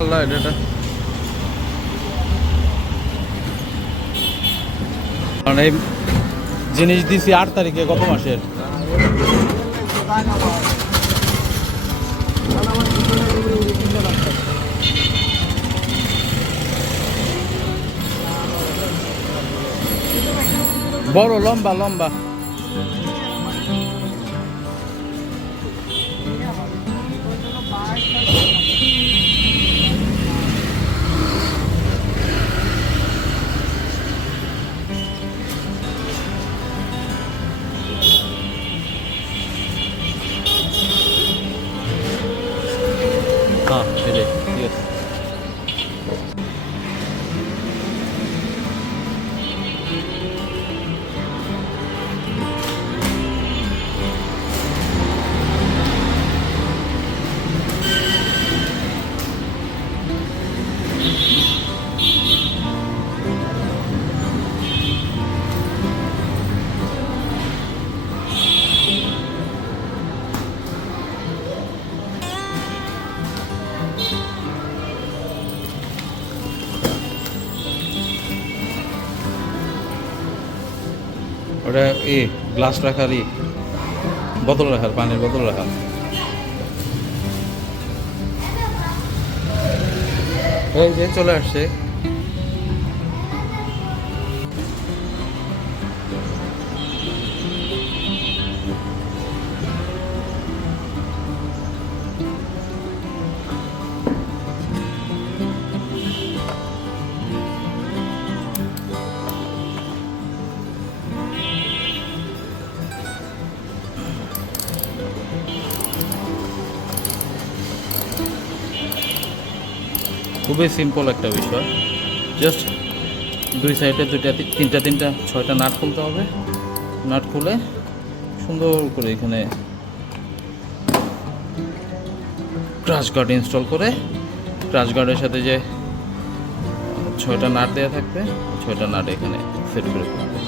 আল্লাহ এটা মানে জিনিস দিছি 8 তারিখে গত মাসের। বড় লম্বা লম্বা হ্যাঁ সেটাই ঠিক আছে। ওটা গ্লাস রাখার বোতল রাখার, পানির বোতল রাখার। এই যে চলে আসছে। খুবই সিম্পল একটা বিষয়, জাস্ট দুই সাইডে তিনটা 6টা নাট খুলতে হবে। নাট খুলে সুন্দর করে এখানে ক্রাশ গার্ড ইনস্টল করে, ক্রাশ গার্ডের সাথে যে 6টা নাট দেওয়া থাকবে, 6টা নাট এখানে সেট করে ফেলবে।